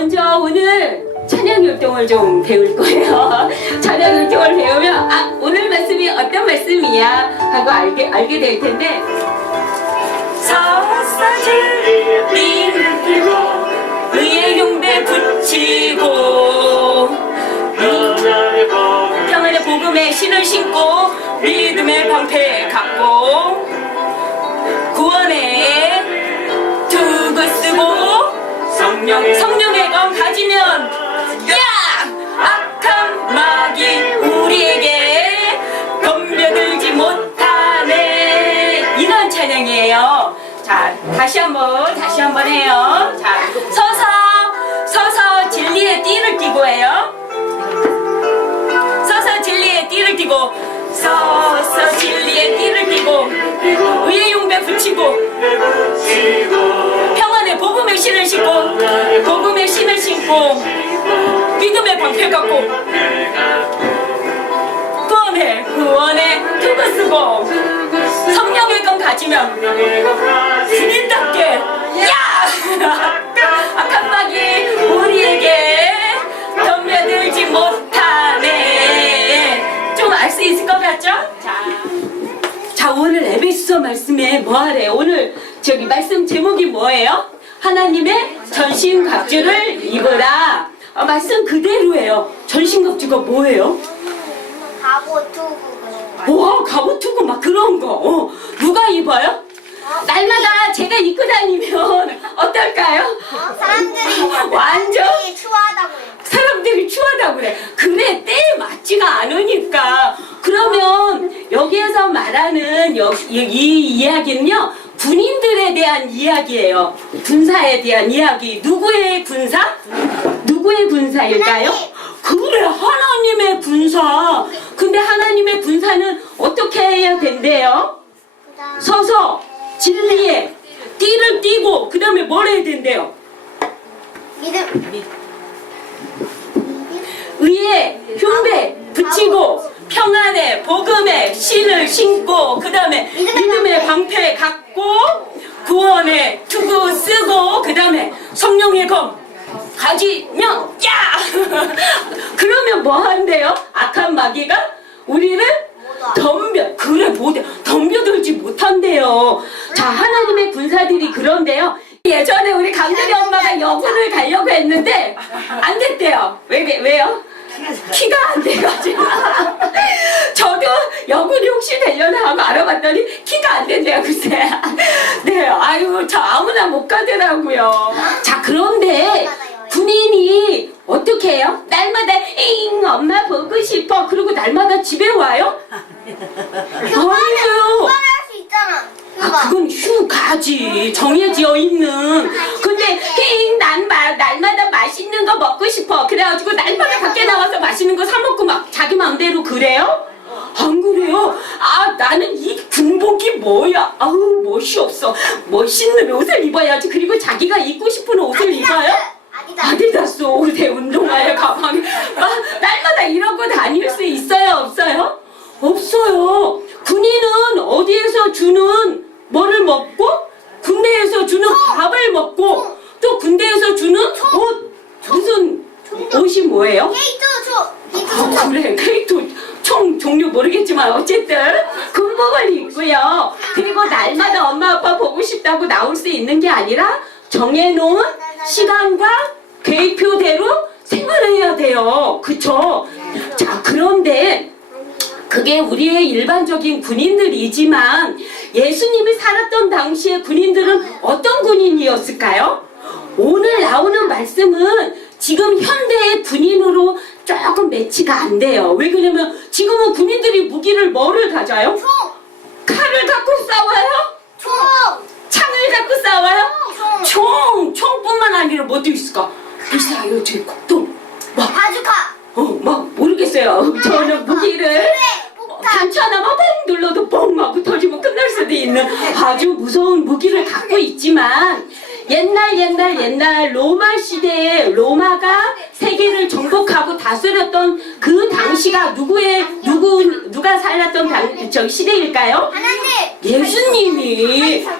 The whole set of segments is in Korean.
먼저 오늘 찬양율동을 좀 배울 거예요. 찬양율동을 배우면 오늘 말씀이 어떤 말씀이야 하고 알게 될 텐데, 서사질 띠를 띠고 의의 용배 붙이고 평안의 복음에 신을 신고 믿음의 방패 갖고 구원의 투구 쓰고 성령의 검 가지면 악한 마귀 우리에게 덤벼들지 못하네. 이런 찬양이에요. 자, 다시 한번 해요. 자, 서서 진리의 띠를 띠고 해요. 서서 진리의 띠를 띠고, 서서 진리의 띠를 띠고 의의 용배 붙이고 평안의 복음의 신을 신고 복음의 신을 신고 믿음의 방패 갖고 구원의 투구 쓰고 성령의 검 가지면 주님답게 악한 마귀 우리에게 덤벼들지 못하네. 좀 알 수 있을 것 같죠? 자, 오늘 에베소서 말씀에 뭐 하래? 오늘 저기 말씀 제목이 뭐예요? 하나님의 전신갑주를 입으라. 말씀 그대로예요. 전신갑주가 뭐예요? 갑옷, 투구 그런 거. 와, 갑옷 투구 막 그런 거. 누가 입어요? 날마다 제가 입고 다니면 어떨까요? 사람들이 완전 추하다고 해요. 사람들이 추하다고 그래. 그래, 때에 맞지가 않으니까. 그러면 여기에서 말하는 이 이야기는요, 군인들에 대한 이야기예요. 군사에 대한 이야기. 누구의 군사? 누구의 군사일까요? 그래, 하나님의 군사. 근데 하나님의 군사는 어떻게 해야 된대요? 서서 진리에 띠를 띠고 그 다음에 뭘 해야 된대요? 의에 흉배 붙이고 평안에 복음에 신을 신고 그 다음에 믿음의 방패 갖고 구원의 투구 쓰고 그 다음에 성령의 검 가지면 그러면 뭐 한대요? 악한 마귀가 우리를 덤벼들지 못한대요. 자, 하나님의 군사들이 그런데요. 예전에 우리 강렬이 엄마가 여군을 가려고 했는데 안 됐대요. 왜요? 키가 안 돼가지고. 저도 여군이 혹시 되려나 하고 알아봤더니 키가 안 된대요, 글쎄. 네, 아유, 저 아무나 못 가더라고요. 자, 그런데 군인이 어떻게 해요? 날마다 엄마 보고 싶어. 그리고 날마다 집에 와요? 아니요. 할수 있잖아. 그건 휴가지. 정해져 있는. 근데 날마다 맛있는 거 먹고 싶어. 그래가지고 날마다 밖에 나와서 맛있는 거 사 먹고 막 자기 마음대로 그래요? 안 그래요? 나는 이 군복이 뭐야? 멋이 없어. 멋있는 옷을 입어야지. 그리고 자기가 입고 싶은 옷을 입어요? 아디다스 옷에 운동화에 가방에 날마다 이러고 다닐 수 있어요? 없어요? 없어요. 군인은 어디에서 주는 뭐를 먹고 군대에서 주는 밥을 먹고 또 군대에서 주는 옷 무슨 옷이 뭐예요? 그래, 케이토 총 종류 모르겠지만 어쨌든 군복을 입고요. 그리고 날마다 엄마 아빠 보고 싶다고 나올 수 있는 게 아니라 정해놓은 시간과 계획표대로 생활해야 돼요. 그쵸? 자, 그런데 그게 우리의 일반적인 군인들이지만 예수님이 살았던 당시의 군인들은 어떤 군인이었을까요? 오늘 나오는 말씀은 지금 현대의 군인으로 조금 매치가 안 돼요. 왜 그러냐면 지금은 군인들이 무기를 뭐를 가져요? 칼을 갖고 싸워요? 창을 갖고 싸워요? 총뿐만 아니라 뭐도 있을까? 글쎄요, 제 또 바주카. 막 모르겠어요. 저는 무기를 단추 하나만 뻥 눌러도 뻥 하고 터지면 끝날 수도 있는 아주 무서운 무기를 갖고 있지만 옛날 로마 시대에 로마가 세계를 정복하고 다스렸던 그 당시가 누가 살았던 시대일까요? 하나님.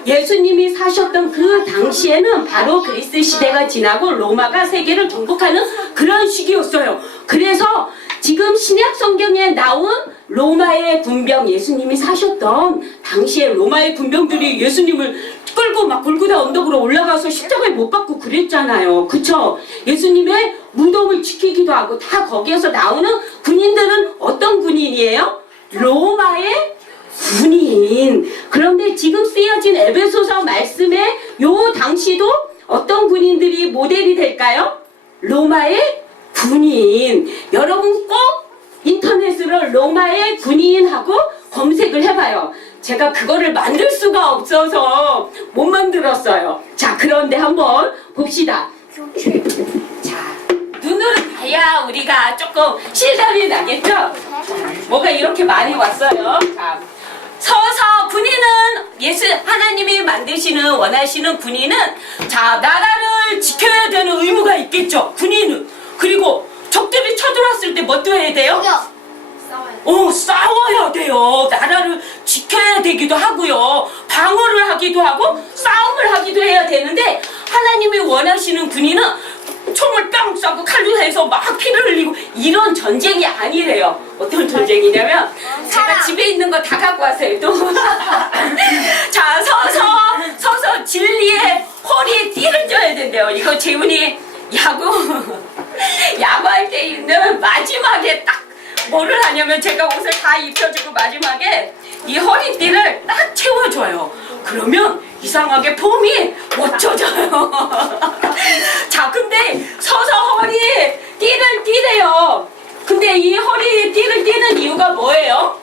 예수님이 사셨던 그 당시에는 바로 그리스 시대가 지나고 로마가 세계를 정복하는 그런 시기였어요. 그래서 지금 신약 성경에 나온 로마의 군병, 예수님이 사셨던 당시에 로마의 군병들이 예수님을 끌고 막 골고다 언덕으로 올라가서 십자가에 못 박고 그랬잖아요. 그쵸? 예수님의 무덤을 지키기도 하고 다 거기에서 나오는 군인들은 어떤 군인이에요? 로마의 군인. 그런데 지금 쓰여진 에베소서 말씀에 요 당시도 어떤 군인들이 모델이 될까요? 로마의 군인. 여러분 꼭 인터넷으로 로마의 군인하고 검색을 해봐요. 제가 그거를 만들 수가 없어서 못 만들었어요. 자, 그런데 한번 봅시다. 자, 눈으로 봐야 우리가 조금 실감이 나겠죠? 뭐가 이렇게 많이 왔어요. 자, 서서 군인은 하나님이 만드시는 원하시는 군인은 자, 나라를 지켜야 되는 의무가 있겠죠. 군인은. 그리고 적들이 쳐들어왔을 때 뭐 해야 돼요? 싸워야 돼요. 나라를 지켜야 되기도 하고요. 방어를 하기도 하고 싸움을 하기도 해야 되는데 하나님이 원하시는 군인은 총을 뿅 쏘고 칼로 해서 막 피를 흘리고 이런 전쟁이 아니래요. 어떤 전쟁이냐면 제가 집에 있는 거 다 갖고 왔어요. 또 자, 서서 진리의 허리에 띠를 쪄야 된대요. 이거 재훈이 야구할 때 있는 마지막에 딱 뭐를 하냐면 제가 옷을 다 입혀주고 마지막에 이 허리띠를 딱 채워줘요. 그러면 이상하게 폼이 멋져져요. 자, 근데 서서 허리에 띠를 띠래요. 근데 이 허리에 띠를 띠는 이유가 뭐예요?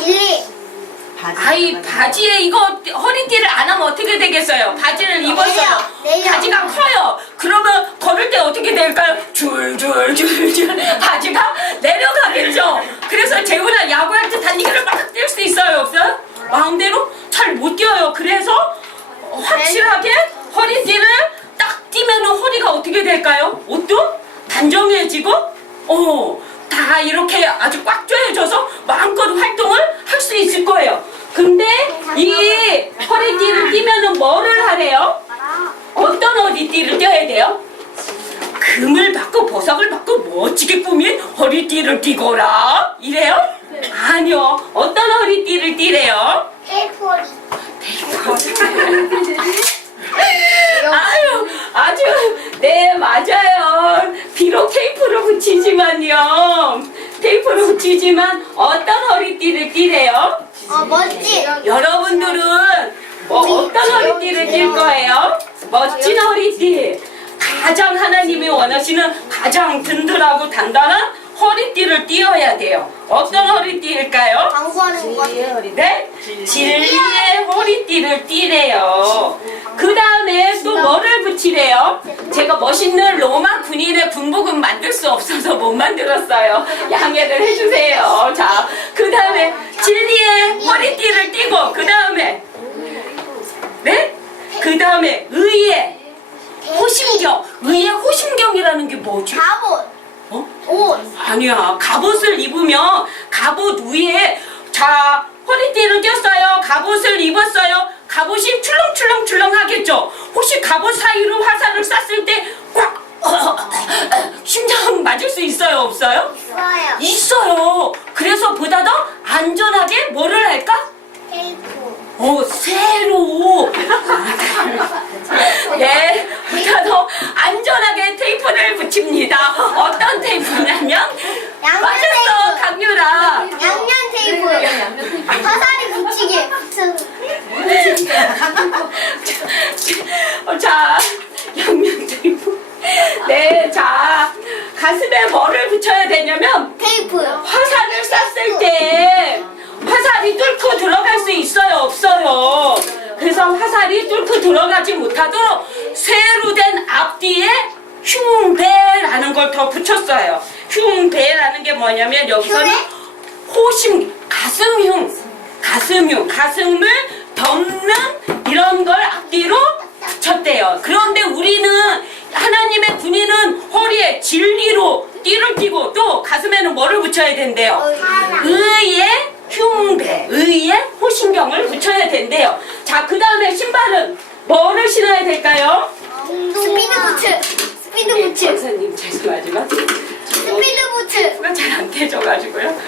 진리. 바지에 이거 허리띠를 안 하면 어떻게 되겠어요? 바지를 입었어요. 내려. 바지가 커요. 그러면 걸을 때 어떻게 될까요? 줄줄줄줄 바지가 내려가겠죠. 그래서 재훈아 야구할 때 달리기를 막 뛸 수 있어요, 없어요? 마음대로 잘 못 뛰어요. 그래서 확실하게 허리띠를 딱 띠면 허리가 어떻게 될까요? 옷도 단정해지고 다 이렇게 아주 꽉 조여져서 마음껏 활동을 할 수 있을 거예요. 근데 이 허리띠를 띠면은 뭐를 하래요? 어떤 허리띠를 띄어야 돼요? 금을 받고 보석을 받고 멋지게 꾸민 허리띠를 띠거라 이래요? 아니요. 어떤 허리띠를 띠래요? 테이프리. 네, 맞아요. 비록 테이프로 붙이지만 어떤 허리띠를 띠래요? 멋지. 여러분들은 어떤 허리띠를 뛸 거예요? 멋진 허리띠. 가장 하나님이 원하시는 가장 든든하고 단단한 허리띠를 띄어야 돼요. 어떤 허리띠일까요? 광고하는 거. 네? 진리의 허리띠를 띠래요. 그 다음에 또 뭐를 붙이래요? 제가 멋있는 로마 군인의 군복은 만들 수 없어서 못 만들었어요. 양해를 해주세요. 자, 그 다음에 진리의 허리띠를 띠고 그 다음에 네? 그 다음에 의의 호심경. 의의 호심경이라는 게 뭐지? 갑옷. 옷. 아니야. 갑옷을 입으면 갑옷 위에 자 허리띠를 꼈어요. 갑옷을 입었어요. 갑옷이 출렁출렁 하겠죠. 혹시 갑옷 사이로 화살을 쐈을 때 꽉 심장 맞을 수 있어요? 없어요? 있어요. 있어요. 그래서 보다 더 안전하게 뭐를 할까? 테이프. 새로. 네, 보다 더 안전하게 테이프를 붙입니다. 어떤 테이프냐면 맞았어, 강유라. 양면 테이프. 화살이 붙이게. 자, 양면 테이프. 네, 자, 가슴에 뭐를 붙여야 되냐면 테이프. 화살을 쐈을 때 화살이 뚫고 들어갈 수 있어요, 없어요? 그래서 화살이 뚫고 들어가지 못하도록 쇠로 된 앞뒤에 흉배라는 걸 더 붙였어요. 흉배라는 게 뭐냐면 여기서는 호심, 가슴을 덮는 이런 걸 앞뒤로 붙였대요. 그런데 우리는 하나님의 군인은 허리에 돼요? 의의 흉배, 의의 호신경을 붙여야 된대요. 자, 그 다음에 신발은 뭐를 신어야 될까요? 스피드 부츠. 스피드 부츠. 선생님 죄송하지만 스피드 부츠. 수가 잘 안 되져가지고요.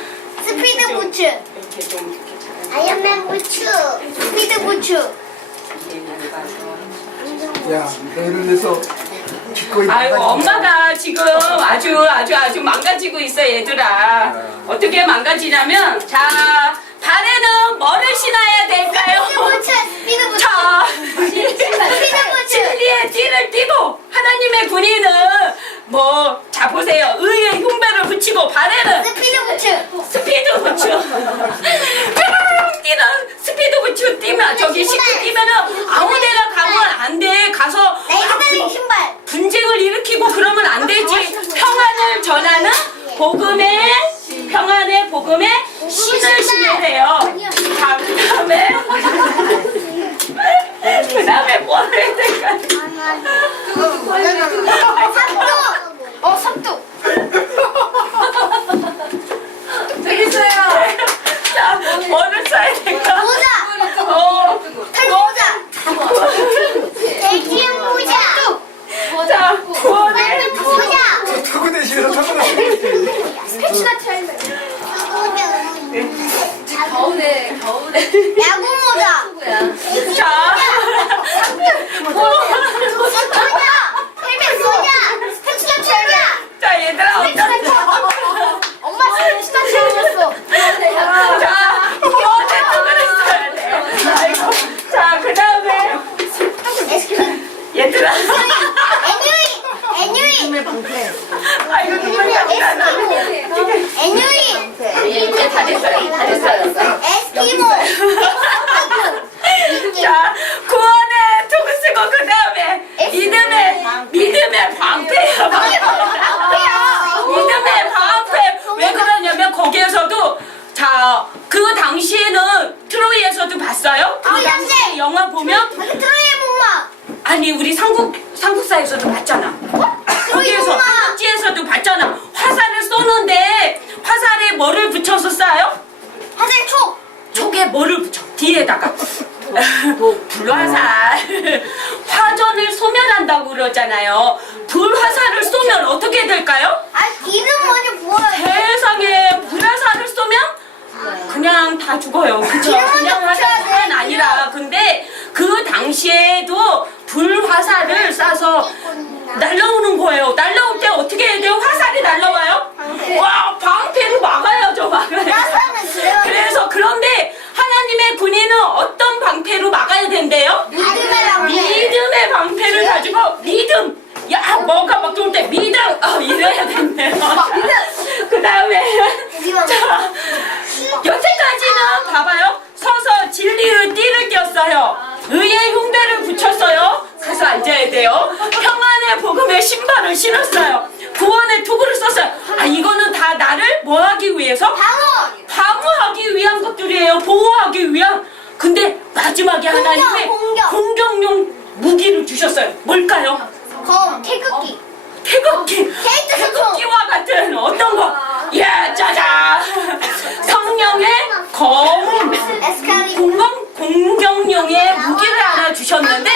스피드 부츠. 이렇게 좀 이렇게 잘 아이언맨 부츠. 스피드 부츠. 이해가 안 가서. 야, 애를 내서 기꺼이 아이고 나가지. 엄마가 지금 아주 망가지고 있어 얘들아. 어떻게 망가지냐면 자 발에는 뭐를 신어야 될까요? 스피드 부츠. 스피드 부츠. 자 스피드 부츠. 진리의 띠를 띠고 하나님의 군인은 뭐 자 보세요 의의 흉배를 붙이고 발에는 스피드 부츠. 스피드 부츠 뛰는 스피드 부츠 뛰면 저기 신고 뛰면은 아무데나 가면 안 돼. 가서 레이드백 신발. 분쟁을 일으키고 그러면 안 되지. 평안을 전하는 복음의 평안의 복음의 신을 신어야 돼요. 자, 그다음에 뭐 해야 될까요? 삼뚝. 되겠어요. 자, 뭐를 써야 될까? 모자. 탈모자. 대기의 모자. 자, 구원의 모자. 타고 대신해서 타고 대신해. 패치가 차이네. 겨울에 야구 모자. 자, 모자. 헬멧 모자. 패치가 차이냐? 자 얘들아 어떤 엄마 패치가 차이였어. 자, 구원의 tuk을 써야 돼. 아이고. 자, 그다음에 얘들아. 애뉴이. 아이고 눈물 나잖아. 애뉴이. 이제 다 됐어요. 에스키모. 자, 구원의 tuk을 쓰고 그다음에 믿음의 방패야. 믿음의 방패. 왜 그러냐면 거기에서도 자, 그 당시에는 트로이에서도 봤어요? 그 당시 영화 보면 트로이의 목마. 아니 우리 삼국사에서도 봤잖아. 거기에서 엄마. 삼국지에서도 봤잖아. 화살을 쏘는데 화살에 뭐를 붙여서 쏴요? 화살 촉. 촉에 뭐를 붙여? 뒤에다가 불화살. 화전을 소멸한다고 그러잖아요. 불화살을 쏘면 어떻게 될까요? 기름 먼저 부어요. 세상에 불화살을 쏘면 그냥 다 죽어요. 그쵸? 기름 먼저 그냥 붙여야 돼, 화살은 아니라. 근데 그 당시에도 불화살을 쏴서 날라오는 거예요. 날라올 때 어떻게 해야 돼요? 화살이 날라와요? 방패. 와, 방패로 막아야죠, 막아야죠. 화살은 그래요. 그래서 그런데 하나님의 군인은 어떤 방패로 막아야 된대요? 믿음의 방패. 믿음의 방패를 가지고 믿음. 야, 뭐가 막 좋을 때 믿음. 이래야 된대요. 그 다음에 자, 여태까지는 봐봐요. 서서 진리의 띠를 띄었어요. 의의 흉배를 붙였어요. 가서 앉아야 돼요. 평안의 복음의 신발을 신었어요. 구원의 투구를 썼어요. 아, 이거는 다 나를 뭐 하기 위해서? 방어하기 위한 것들이에요. 보호하기 위한. 근데 마지막에 하나님의 공격용 무기를 주셨어요. 뭘까요? 검. 태극기. 태극기. 태극기와 같은 어떤 거? 야, 짜잔. 성령의 검. 에스카리버. 공격용의 무기를 하나 주셨는데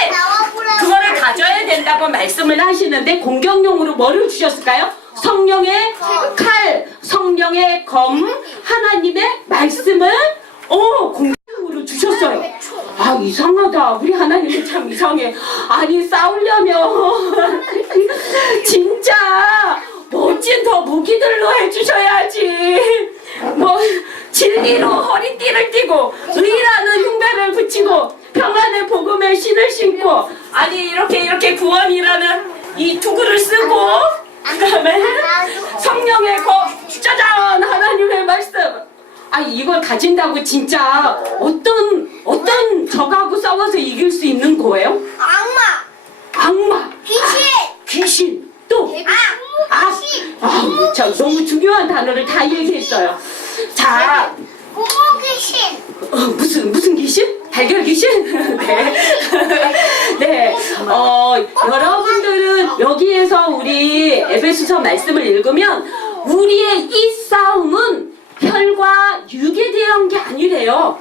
그거를 가져야 된다고 말씀을 하시는데 공격용으로 뭐를 주셨을까요? 성령의 칼, 성령의 검, 하나님의 말씀을 공격용으로 주셨어요. 아, 이상하다. 우리 하나님은 참 이상해. 아니, 싸우려면 진짜 멋진 더 무기들로 해주셔야지. 뭐 진리로 허리띠를 띠고 의라는 흉배를 붙이고 평안의 복음의 신을 신고 아니 이렇게 구원이라는 이 투구를 쓰고 그다음에 성령의 검 짜잔 하나님의 말씀. 아, 이걸 가진다고 진짜 어떤 적하고 싸워서 이길 수 있는 거예요? 악마, 귀신, 또 자, 너무 중요한 단어를 다 얘기했어요. 자, 무슨 귀신? 달걀 귀신? 네. 네. 여러분들은 여기에서 우리 에베소서 말씀을 읽으면 우리의 이 싸움은 혈과 육에 대한 게 아니래요.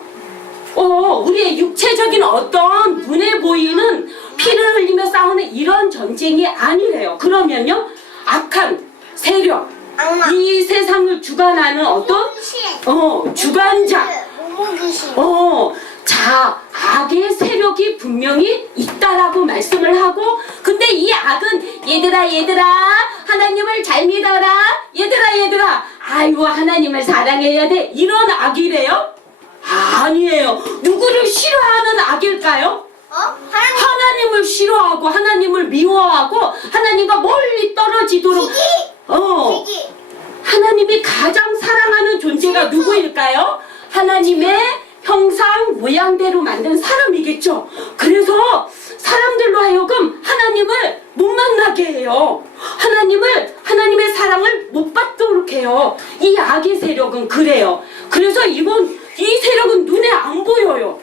우리의 육체적인 어떤 눈에 보이는 피를 흘리며 싸우는 이런 전쟁이 아니래요. 그러면요, 악한 세력, 악마. 이 세상을 주관하는 어떤 주관자, 모모귀신. 자, 악의 세력이 분명히 있다라고 말씀을 하고, 근데 이 악은 얘들아 하나님을 잘 믿어라, 얘들아 아이고 하나님을 사랑해야 돼, 이런 악이래요? 아니에요. 누구를 싫어하는 악일까요? 하나님. 하나님을 싫어하고 하나님을 미워하고 하나님과 멀리 떨어지도록 시기. 하나님이 가장 사랑하는 존재가 누구일까요? 하나님의 형상 모양대로 만든 사람이겠죠. 그래서 사람들로 하여금 하나님을 못 만나게 해요. 하나님의 사랑을 못 받도록 해요. 이 악의 세력은 그래요. 그래서 이 세력은 눈에 안 보여요.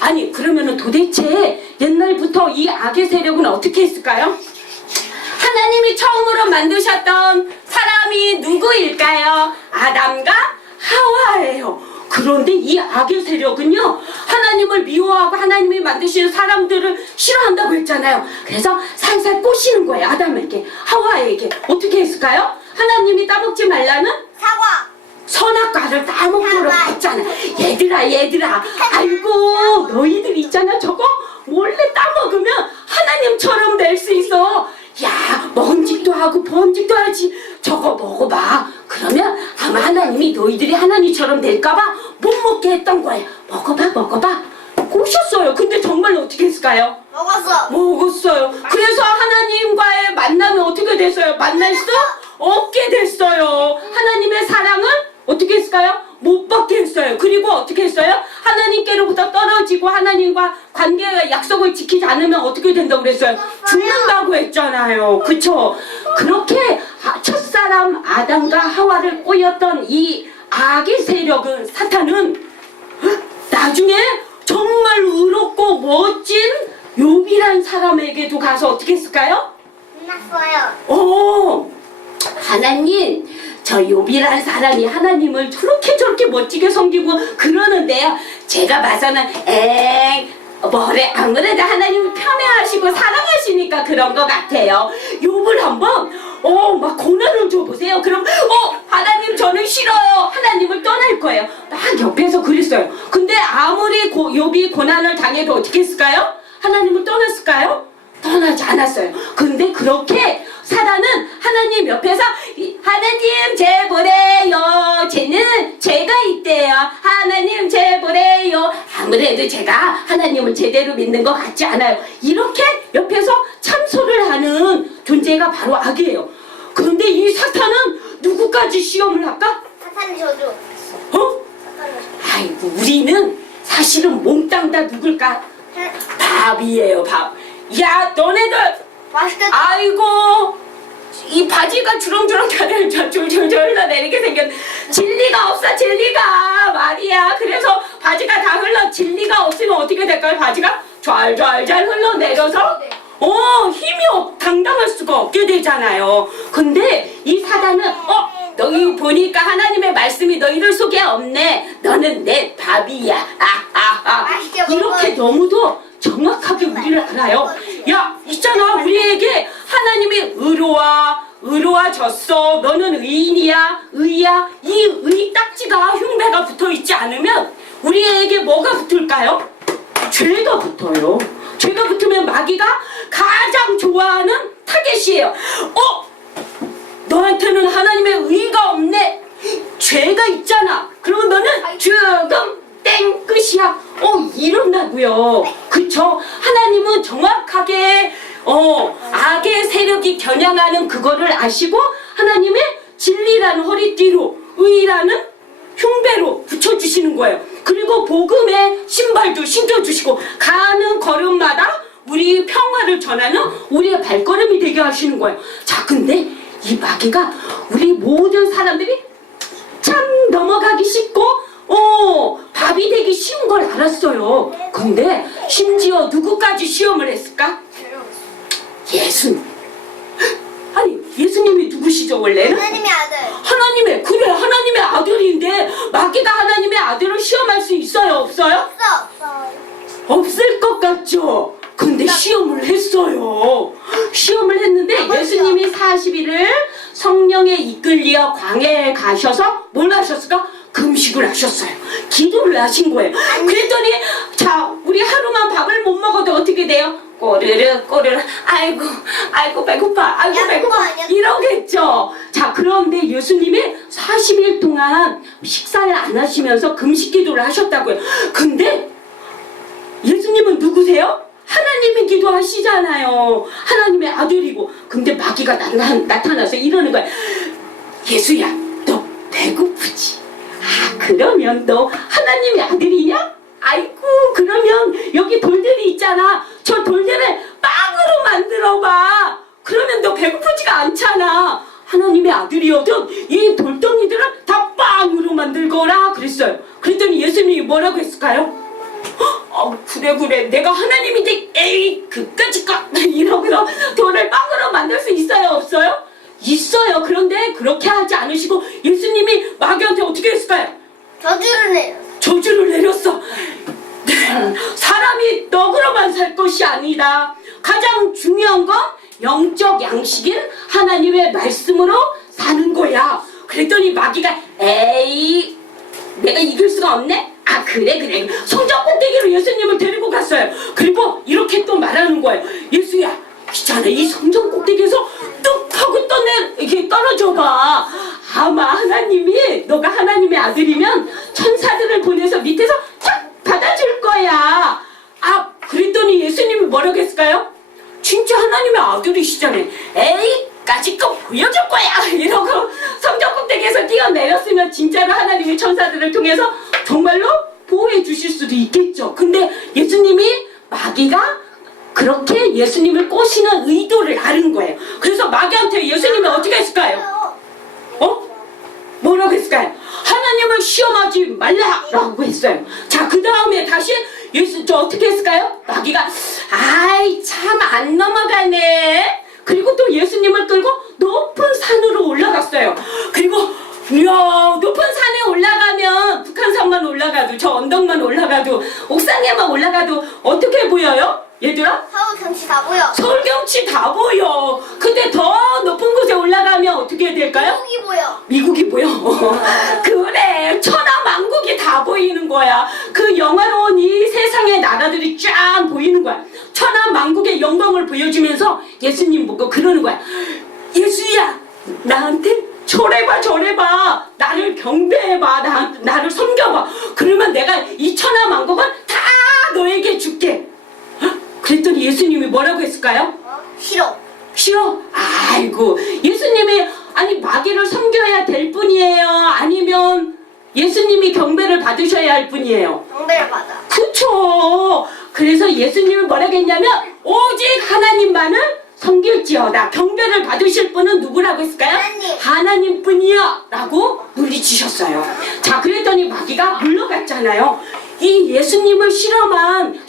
아니, 그러면은 도대체 옛날부터 이 악의 세력은 어떻게 했을까요? 하나님이 처음으로 만드셨던 사람이 누구일까요? 아담과 하와예요. 그런데 이 악의 세력은요, 하나님을 미워하고 하나님이 만드신 사람들을 싫어한다고 했잖아요. 그래서 살살 꼬시는 거예요. 아담에게, 하와에게. 어떻게 했을까요? 하나님이 따먹지 말라는 사과. 선악과를 따먹도록 했잖아. 얘들아 아이고 너희들 있잖아, 저거 몰래 따먹으면 하나님처럼 될 수 있어. 야, 먹음직도 하고 보음직도 하지. 저거 먹어봐. 그러면 아마 하나님이 너희들이 하나님처럼 될까봐 못 먹게 했던 거야. 먹어봐. 꼬셨어요. 근데 정말 어떻게 했을까요? 먹었어요. 그래서 하나님과의 만남이 어떻게 됐어요? 만날 수 없게 됐어요. 하나님의 사랑을 어떻게 했을까요? 못 받게 했어요. 그리고 어떻게 했어요? 하나님께로부터 떨어지고 하나님과 관계와 약속을 지키지 않으면 어떻게 된다고 그랬어요? 죽는다고 했잖아요. 그쵸? 그렇게 첫사람 아담과 하와를 꼬였던 이 악의 세력은, 사탄은 나중에 정말 의롭고 멋진 욥이란 사람에게도 가서 어떻게 했을까요? 끝났어요. 하나님, 저 욥이란 사람이 하나님을 저렇게 멋지게 섬기고 그러는데요, 제가 봐서는 아무래도 하나님을 편애하시고 사랑하시니까 그런 것 같아요. 욥을 한번 막 고난을 줘보세요. 그럼 하나님 저는 싫어요, 하나님을 떠날 거예요. 막 옆에서 그랬어요. 근데 아무리 욥이 고난을 당해도 어떻게 했을까요? 하나님을 떠났을까요? 떠나지 않았어요. 근데 그렇게 사단은 하나님 옆에서 하나님 제 보래요, 쟤는 죄가 있대요, 하나님 제 보래요, 아무래도 제가 하나님을 제대로 믿는 것 같지 않아요, 이렇게 옆에서 참소를 하는 존재가 바로 악이에요. 그런데 이 사탄은 누구까지 시험을 할까? 사탄이 저주. 아이고, 우리는 사실은 몽땅 다 누굴까? 밥이에요, 밥. 야, 너네들 맛있겠다. 아이고, 이 바지가 주렁주렁 줄줄 흘러내리게 생겼. 진리가 없어, 진리가 말이야. 그래서 바지가 다 흘러. 진리가 없으면 어떻게 될까요? 바지가 좔좔좔 흘러내려서 힘이 당당할 수가 없게 되잖아요. 근데 이 사단은 너희 보니까 하나님의 말씀이 너희들 속에 없네, 너는 내 밥이야, 이렇게 너무도 정확하게 우리를 알아요. 야, 있잖아, 우리에게 하나님이 의로워졌어, 너는 의인이야, 의야. 이 의 딱지가, 흉배가 붙어있지 않으면 우리에게 뭐가 붙을까요? 죄가 붙어요. 죄가 붙으면 마귀가 가장 좋아하는 타겟이에요. 너한테는 하나님의 의가 없네, 죄가 있잖아, 그러면 너는 죽음, 땡, 끝이야. 이런다고요. 그쵸? 하나님은 정확하게 악의 세력이 겨냥하는 그거를 아시고 하나님의 진리라는 허리띠로, 의라는 흉배로 붙여주시는 거예요. 그리고 복음의 신발도 신겨주시고 가는 걸음마다 우리 평화를 전하는 우리의 발걸음이 되게 하시는 거예요. 자, 근데 이 마귀가 우리 모든 사람들이 참 넘어가기 쉽고 밥이 되기 쉬운 걸 알았어요. 근데 심지어 누구까지 시험을 했을까? 예수님. 아니, 예수님 예수님이 누구시죠 원래는? 하나님의 아들. 하나님의 아들인데 마귀가 하나님의 아들을 시험할 수 있어요 없어요? 없어. 없을 것 같죠? 근데 시험을 했어요. 시험을 했는데 예수님이 40일을 성령에 이끌려 광야에 가셔서 뭘 하셨을까? 금식을 하셨어요. 기도를 하신 거예요. 그랬더니 자 우리 하루만 밥을 못 먹어도 어떻게 돼요? 꼬르르 아이고 배고파 아이고 배고파 이러겠죠. 자 그런데 예수님이 40일 동안 식사를 안 하시면서 금식 기도를 하셨다고요. 근데 예수님은 누구세요? 하나님이 기도하시잖아요. 하나님의 아들이고. 근데 마귀가 나타나서 이러는 거야. 예수야, 너 배고프지? 아, 그러면 너 하나님의 아들이냐? 아이고, 그러면 여기 돌들이 있잖아. 저 돌들을 빵으로 만들어봐. 그러면 너 배고프지가 않잖아. 하나님의 아들이어도 이 돌덩이들을 다 빵으로 만들거라 그랬어요. 그랬더니 예수님이 뭐라고 했을까요? 그래 내가 하나님인데 에이 그까짓 거 이러면서 돌을 빵으로 만들 수 있어요 없어요? 있어요. 그런데 그렇게 하지 않으시고 예수님이 마귀한테 어떻게 했을까요? 저주를 내렸어. 사람이 떡으로만 살 것이 아니다. 가장 중요한 건 영적 양식인 하나님의 말씀으로 사는 거야. 그랬더니 마귀가 에이 내가 이길 수가 없네? 아 그래 성전 꼭대기로 예수님을 데리고 갔어요. 그리고 이렇게 또 말하는 거예요. 예수야 있잖아 이 성전 꼭대기에서 뚝 하고 이렇게 떨어져봐. 아마 하나님이 너가 하나님의 아들이면 천사들을 보내서 밑에서 착 받아줄 거야. 아 그랬더니 예수님이 뭐라고 했을까요? 진짜 하나님의 아들이시잖아요. 에이 까짓거 보여줄 거야 이러고 성전 꼭대기에서 뛰어내렸으면 진짜로 하나님의 천사들을 통해서 정말로 보호해 주실 수도 있겠죠. 근데 예수님이 마귀가 그렇게 예수님을 꼬시는 의도를 아는 거예요. 그래서 마귀한테 예수님이 어떻게 했을까요? 뭐라고 했을까요? 하나님을 시험하지 말라라고 했어요. 자, 그 다음에 다시 어떻게 했을까요? 마귀가 아이 참 안 넘어가네. 그리고 또 예수님을 끌고 높은 산으로 올라갔어요. 그리고 이야 높은 산에 올라가면 북한산만 올라가도 저 언덕만 올라가도 옥상에만 올라가도 어떻게 보여요? 얘들아? 서울 경치 다 보여. 서울 경치 다 보여. 근데 더 높은 곳에 올라가면 어떻게 될까요? 미국이 보여. 미국이 보여. 그래 천하만국이 다 보이는 거야. 그 영화로운 이 세상의 나라들이 쫙 보이는 거야. 천하만국의 영광을 보여주면서 예수님 보고 그러는 거야. 예수야 나한테 저래봐 나를 경배해봐 나를 섬겨봐. 그러면 내가 이 천하만국을 다 너에게 줄게. 그랬더니 예수님이 뭐라고 했을까요? 싫어? 아이고 예수님이 아니 마귀를 섬겨야 될 뿐이에요? 아니면 예수님이 경배를 받으셔야 할 뿐이에요? 경배를 받아. 그쵸. 그래서 예수님이 뭐라고 했냐면 오직 하나님만을 섬길지어다. 경배를 받으실 분은 누구라고 했을까요? 하나님 뿐이야 라고 물리치셨어요. 자 그랬더니 마귀가 물러갔잖아요. 이 예수님을 실험한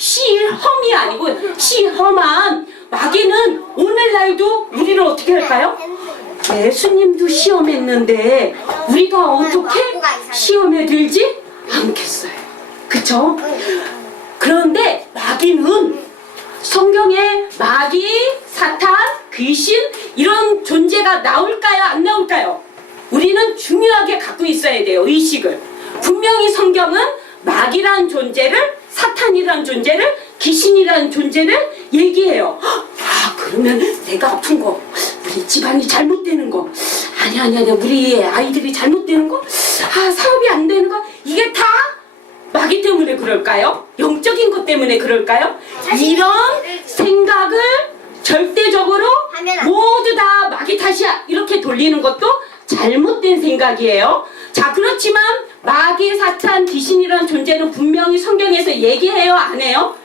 마귀는 오늘날도 우리를 어떻게 할까요? 예수님도 시험했는데 우리가 어떻게 시험에 들지 않겠어요. 그쵸? 그런데 마귀는 성경에 마귀, 사탄, 귀신 이런 존재가 나올까요? 안 나올까요? 우리는 중요하게 갖고 있어야 돼요. 의식을. 분명히 성경은 마귀란 존재를 사탄이란 존재를 귀신이란 존재를 얘기해요. 아 그러면 내가 아픈 거 우리 집안이 잘못되는 거 아니 우리 아이들이 잘못되는 거 사업이 안 되는 거 이게 다 마귀 때문에 그럴까요? 영적인 것 때문에 그럴까요? 이런 생각을 절대적으로 모두 다 마귀 탓이야 이렇게 돌리는 것도 잘못된 생각이에요. 자 그렇지만 마귀, 사탄, 귀신이라는 존재는 분명히 성경에서 얘기해요 안 해요?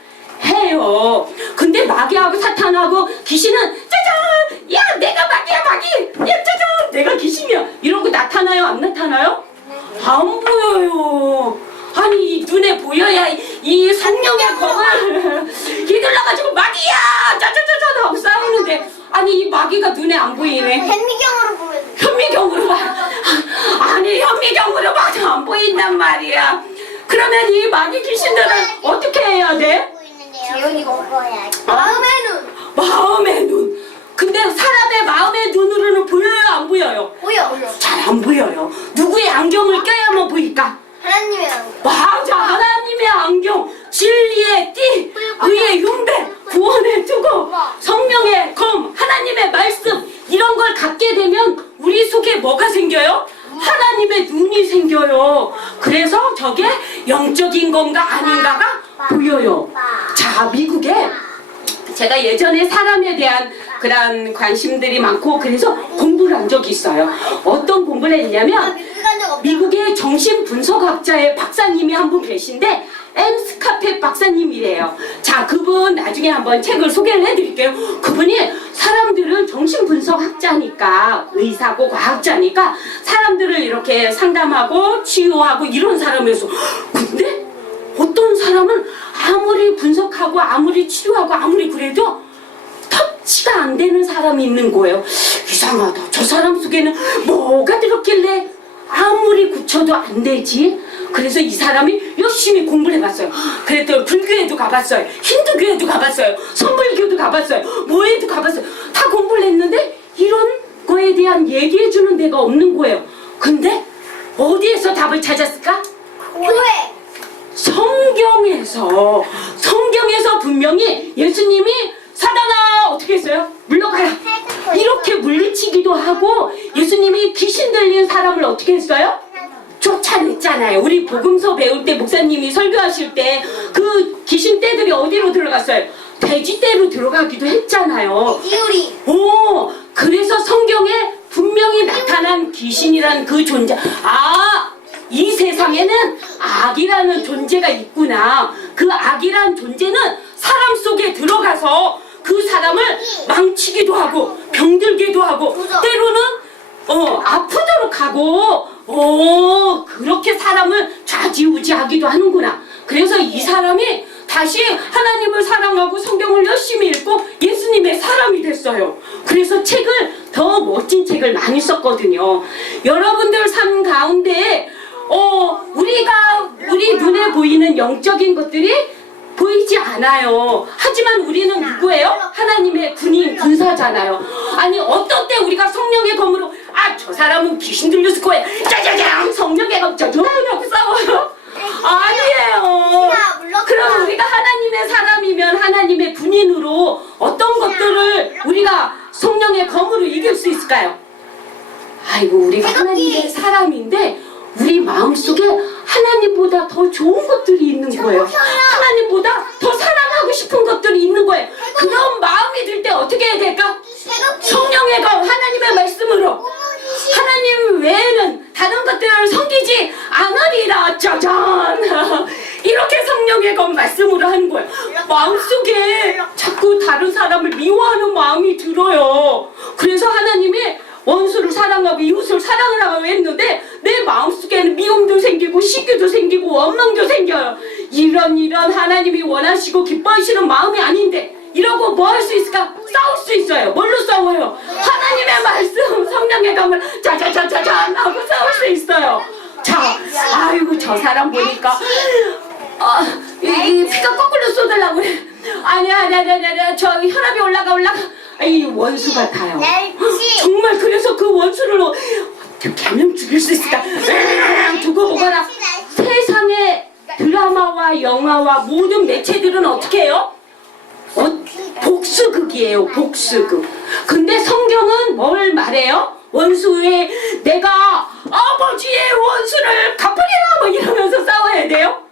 해요. 근데 마귀하고 사탄하고 귀신은 짜잔! 야 내가 마귀야 마귀! 야 짜잔! 내가 귀신이야! 이러고 나타나요 안 나타나요? 안 보여요. 아니 이 눈에 보여야 이 성령의 검을 휘둘러가지고 마귀야! 짜자자자 하고 싸우는데 아니 이 마귀 자기가 눈에 안 보이네. 현미경으로 보면 현미경으로 봐. 아니 현미경으로 봐도 안 보인단 말이야. 그러면 이 마귀 귀신들은 어떻게 해야 돼? 재현이가 먹어야지. 마음의 눈. 마음의 눈. 근데 사람의 마음의 눈으로는 보여요 안 보여요? 보여. 잘 안 보여요. 누구의 안경을 껴야만 보일까? 하나님의 안경. 맞아, 하나님의 안경, 진리의 띠, 의의 흉배, 구원의 투구, 성령의 검, 하나님의 말씀 이런 걸 갖게 되면 우리 속에 뭐가 생겨요? 하나님의 눈이 생겨요. 그래서 저게 영적인 건가 아닌가가 보여요. 자, 미국에 제가 예전에 사람에 대한 그런 관심들이 많고 그래서 공부를 한 적이 있어요. 어떤 공부를 했냐면 미국의 정신분석학자의 박사님이 한 분 계신데 엠스카펫 박사님이래요. 자, 그분 나중에 한번 책을 소개를 해드릴게요. 그분이 사람들은 정신분석학자니까 의사고 과학자니까 사람들을 이렇게 상담하고 치유하고 이런 사람이었어. 근데 어떤 사람은 아무리 분석하고 아무리 치료하고 아무리 그래도 터치가 안 되는 사람이 있는 거예요. 이상하다. 저 사람 속에는 뭐가 들었길래 아무리 굳혀도 안 되지? 그래서 이 사람이 열심히 공부를 해봤어요. 그랬더니 불교에도 가봤어요. 힌두교에도 가봤어요. 선불교도 가봤어요. 뭐에도 가봤어요. 다 공부를 했는데 이런 거에 대한 얘기해주는 데가 없는 거예요. 근데 어디에서 답을 찾았을까? 교회. 성경에서 분명히 예수님이 사단아 어떻게 했어요? 물러가라. 이렇게 물리치기도 하고 예수님이 귀신 들린 사람을 어떻게 했어요? 쫓아냈잖아요. 우리 복음서 배울 때 목사님이 설교하실 때 그 귀신 떼들이 어디로 들어갔어요? 돼지떼로 들어가기도 했잖아요. 이우리. 오, 그래서 성경에 분명히 나타난 귀신이란 그 존재. 아, 이 세상에는 악이라는 존재가 있구나. 그 악이라는 존재는 사람 속에 들어가서 그 사람을 망치기도 하고 병들기도 하고 때로는 아프도록 하고 그렇게 사람을 좌지우지하기도 하는구나. 그래서 이 사람이 다시 하나님을 사랑하고 성경을 열심히 읽고 예수님의 사람이 됐어요. 그래서 책을 더 멋진 책을 많이 썼거든요. 여러분들 삶 가운데 우리 눈에 보이는 영적인 것들이 보이지 않아요. 하지만 우리는 누구예요? 하나님의 군사잖아요. 아니 어떤 때 우리가 성령의 검으로 저 사람은 귀신 들렸을 거예요. 짜자잔 성령의 검 짜자자고 싸워요? 아니에요. 그럼 우리가 하나님의 사람이면 하나님의 군인으로 어떤 것들을 우리가 성령의 검으로 이길 수 있을까요? 아이고 우리가 하나님의 사람인데 우리 마음속에 하나님보다 더 좋은 것들이 있는 거예요. 하나님보다 더 사랑하고 싶은 것들이 있는 거예요. 그런 마음이 들 때 어떻게 해야 될까? 성령의 검, 하나님의 말씀으로 하나님 외에는 다른 것들을 섬기지 않으리라. 짜잔. 이렇게 성령의 검 말씀으로 하는 거예요. 마음속에 자꾸 다른 사람을 미워하는 마음이 들어요. 그래서 하나님이 원수를 사랑하고 이웃을 사랑하라고 했는데 내 마음속에는 미움도 생기고 시기도 생기고 원망도 생겨요. 이런 하나님이 원하시고 기뻐하시는 마음이 아닌데 이러고 뭐 할 수 있을까? 싸울 수 있어요. 뭘로 싸워요? 하나님의 말씀 성령의 검을 짜자자자잔 하고 싸울 수 있어요. 자, 아이고 저 사람 보니까 이 피가 거꾸로 쏟으려고 그래. 아니야 저 혈압이 올라가 이 원수 같아요. 정말 그래서 그 원수를 개명 죽일 수 있을까? 두고 보거라. 세상의 드라마와 영화와 모든 매체들은 어떻게 해요? 복수극이에요. 복수극. 근데 성경은 뭘 말해요? 원수의 내가 아버지의 원수를 갚으리라 뭐 이러면서 싸워야 돼요?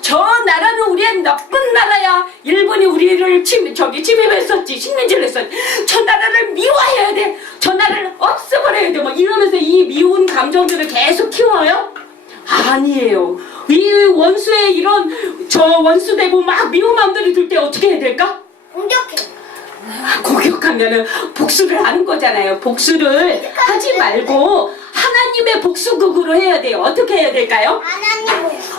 저 나라는 우리의 나쁜 나라야. 일본이 우리를 침입했었지. 식민지를 했었지. 저 나라를 미워해야 돼. 저 나라를 없애버려야 돼. 뭐 이러면서 이 미운 감정들을 계속 키워요? 아니에요. 이 원수의 이런 저 원수 되고 막 미운 마음들이 들 때 어떻게 해야 될까? 공격해. 공격하면은 복수를 하는 거잖아요. 복수를 하지 말고 하나님의 복수극으로 해야 돼요. 어떻게 해야 될까요?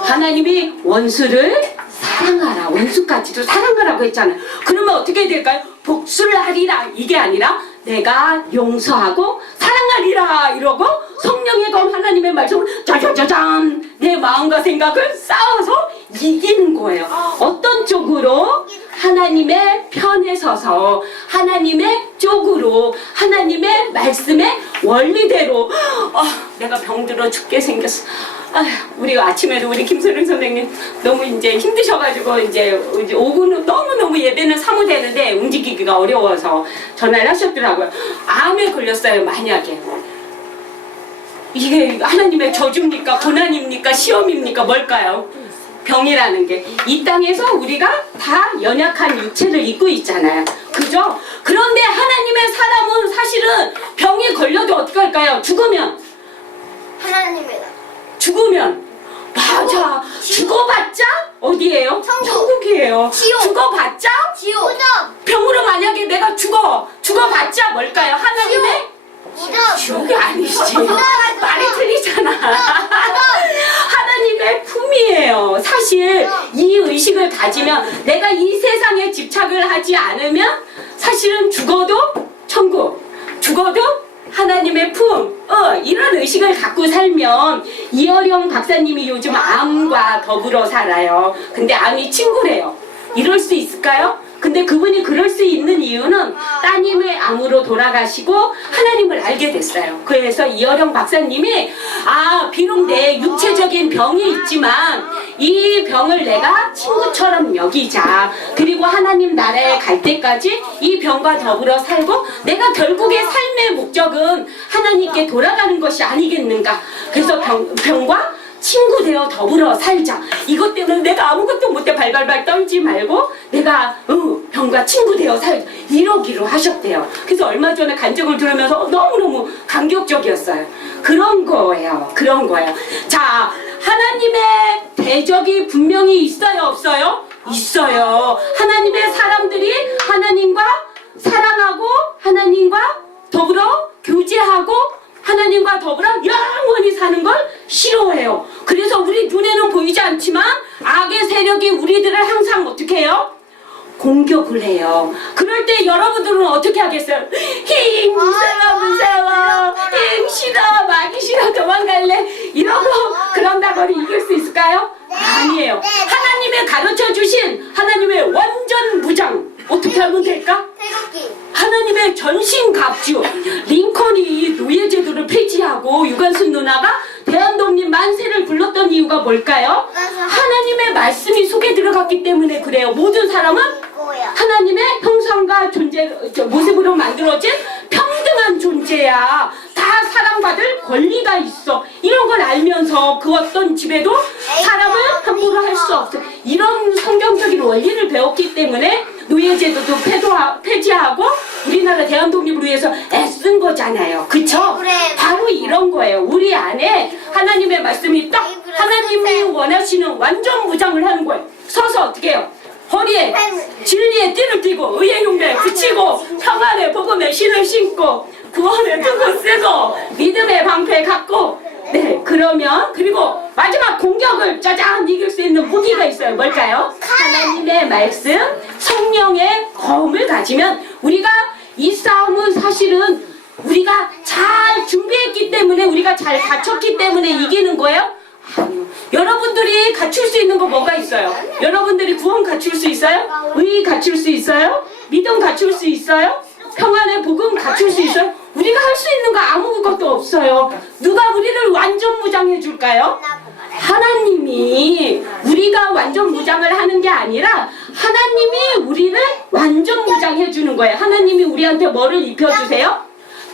하나님이 원수를 사랑하라. 원수까지도 사랑하라고 했잖아요. 그러면 어떻게 해야 될까요? 복수를 하리라. 이게 아니라 내가 용서하고 사랑하리라 이러고 성령의 검 하나님의 말씀을 짜자자잔 내 마음과 생각을 쌓아서 이기는 거예요. 어떤 쪽으로? 하나님의 편에 서서 하나님의 쪽으로 하나님의 말씀의 원리대로. 내가 병들어 죽게 생겼어. 우리 아침에도 우리 김소령 선생님 너무 이제 힘드셔가지고 이제 오후는 너무너무 예배는 사무되는데 움직이기가 어려워서 전화를 하셨더라고요. 암에 걸렸어요. 만약에 이게 하나님의 저주입니까? 고난입니까? 시험입니까? 뭘까요? 병이라는 게 이 땅에서 우리가 다 연약한 육체를 입고 있잖아요. 그죠? 그런데 하나님의 사람은 사실은 병이 걸려도 어떻게 할까요? 죽으면 하나님이다. 맞아. 죽어봤자 어디예요? 천국. 천국이에요. 지옥. 죽어봤자 지옥. 병으로 만약에 내가 죽어봤자 뭘까요? 하나님의 지옥이 아니지. 말이 틀리잖아. 하나님의 품이에요. 사실 이 의식을 가지면 내가 이 세상에 집착을 하지 않으면 사실은 죽어도 천국, 죽어도 하나님의 품, 이런 의식을 갖고 살면 이어령 박사님이 요즘 암과 더불어 살아요. 근데 암이 친구래요. 이럴 수 있을까요? 근데 그분이 그럴 수 있는 이유는 따님의 암으로 돌아가시고 하나님을 알게 됐어요. 그래서 이어령 박사님이 비록 내 육체적인 병이 있지만 이 병을 내가 친구처럼 여기자. 그리고 하나님 나라에 갈 때까지 이 병과 더불어 살고 내가 결국에 삶의 목적은 하나님께 돌아가는 것이 아니겠는가. 그래서 병과 친구 되어 더불어 살자. 이것 때문에 내가 아무것도 못해 발발발 떨지 말고 내가 병과 친구 되어 살자. 이러기로 하셨대요. 그래서 얼마 전에 간증을 들으면서 너무너무 감격적이었어요. 그런 거예요. 자, 하나님의 대적이 분명히 있어요, 없어요? 있어요. 하나님의 사람들이 하나님과 사랑하고 하나님과 더불어 교제하고 하나님과 더불어 영원히 사는 걸 싫어해요. 그래서 우리 눈에는 보이지 않지만 악의 세력이 우리들을 항상 어떻게 해요? 공격을 해요. 그럴 때 여러분들은 어떻게 하겠어요? 무서워, 싫어, 마귀 싫어, 도망갈래 이러고 그런다고 이길 수 있을까요? 아니에요. 하나님의 가르쳐 주신 하나님의 완전 무장 어떻게 하면 될까? 하나님의 전신갑주. 링컨이 노예제도를 폐지하고 유관순 누나가 대한독립 만세를 불렀던 이유가 뭘까요? 하나님의 말씀이 속에 들어갔기 때문에 그래요. 모든 사람은 하나님의 형상과 모습으로 만들어진 평등한 존재야. 다 사랑받을 권리가 있어. 이런 걸 알면서 그 어떤 집에도 사람을 함부로 할 수 없어. 이런 성경적인 원리를 배웠기 때문에 노예제도도 폐지하고 우리나라 대한독립을 위해서 애쓴 거잖아요. 그쵸? 바로 이런 거예요. 우리 안에 하나님의 말씀이 딱 하나님이 원하시는 완전 무장을 하는 거예요. 서서 어떻게 해요? 허리에 진리의 띠를 띠고 의의 용례 붙이고 평안의 복음의 신을 신고 구원의 등을 쓰고 믿음의 방패 갖고 그러면 그리고 마지막 공격을 짜잔 이길 수 있는 무기가 있어요. 뭘까요? 하나님의 말씀, 성령의 검을 가지면 우리가 이 싸움은 사실은 우리가 잘 준비했기 때문에 우리가 잘 갖췄기 때문에 이기는 거예요? 아니요. 여러분들이 갖출 수 있는 거 뭐가 있어요? 여러분들이 구원 갖출 수 있어요? 의 갖출 수 있어요? 믿음 갖출 수 있어요? 평안의 복음 갖출 수 있어요? 우리가 할 수 있는 거 아무것도 없어요. 누가 우리를 완전 무장해 줄까요? 하나님이. 우리가 완전 무장을 하는 게 아니라 하나님이 우리를 완전 무장해 주는 거예요. 하나님이 우리한테 뭐를 입혀주세요?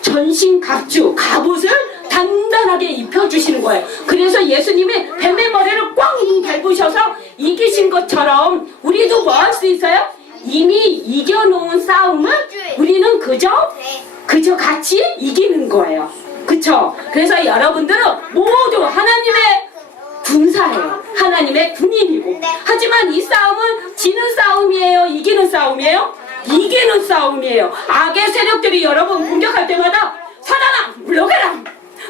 전신 갑주, 갑옷을 단단하게 입혀주시는 거예요. 그래서 예수님이 뱀의 머리를 꽝 밟으셔서 이기신 것처럼 우리도 뭐 할 수 있어요? 이미 이겨놓은 싸움을 우리는 그저 같이 이기는 거예요. 그쵸? 그래서 여러분들은 모두 하나님의 군사예요. 하나님의 군인이고. 하지만 이 싸움은 지는 싸움이에요? 이기는 싸움이에요? 이기는 싸움이에요. 악의 세력들이 여러분 공격할 때마다 사단아 물러가라.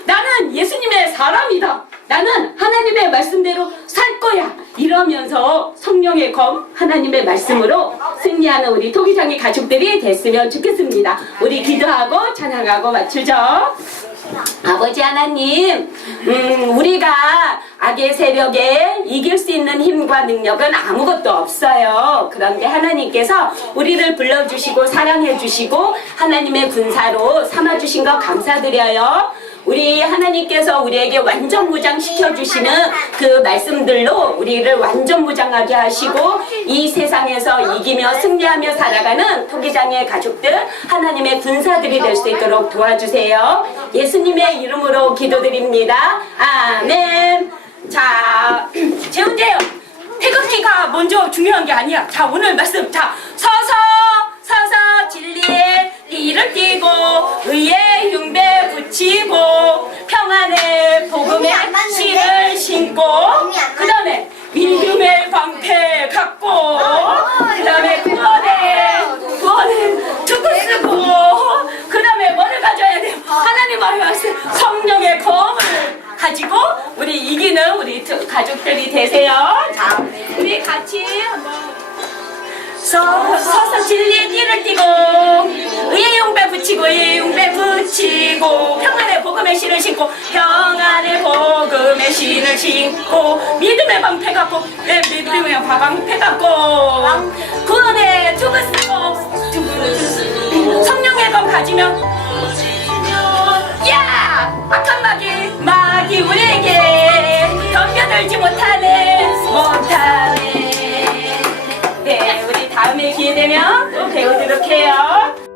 나는 예수님의 사람이다. 나는 하나님의 말씀대로 살 거야. 이러면서 성령의 검 하나님의 말씀으로 승리하는 우리 토기장의 가족들이 됐으면 좋겠습니다. 우리 기도하고 찬양하고 마치죠. 아버지 하나님, 우리가 악의 세력에 이길 수 있는 힘과 능력은 아무것도 없어요. 그런데 하나님께서 우리를 불러주시고 사랑해주시고 하나님의 군사로 삼아주신 것 감사드려요. 우리 하나님께서 우리에게 완전 무장시켜주시는 그 말씀들로 우리를 완전 무장하게 하시고 이 세상에서 이기며 승리하며 살아가는 토기장의 가족들 하나님의 군사들이 될 수 있도록 도와주세요. 예수님의 이름으로 기도드립니다. 아멘. 자, 재훈재요. 태극기가 먼저 중요한 게 아니야. 자, 오늘 말씀. 자, 서서 진리의 띠를 띠고 의의 흉배 붙이고 평안의 복음의 실을 신고 그 다음에 믿음의 방패 갖고 그 다음에 구원의 두고 쓰고 그 다음에 뭐를 가져야 돼요? 하나님 말씀 성령의 검을 가지고 우리 이기는 우리 가족들이 되세요. 자, 우리 같이 한번 서서 진리의 띠를 띠고 의의 용배 붙이고 의의 용배 붙이고 평안의 복음의 신을 신고 평안의 복음의 신을 신고 믿음의 방패 갖고 믿음의 방패 갖고 구원의 두고 쓰고 성령의 검 가지면 야! 악한 마귀 우리에게 덤벼들지 못하네. 네, 우리 다음에 기회 되면 또 배우도록 해요.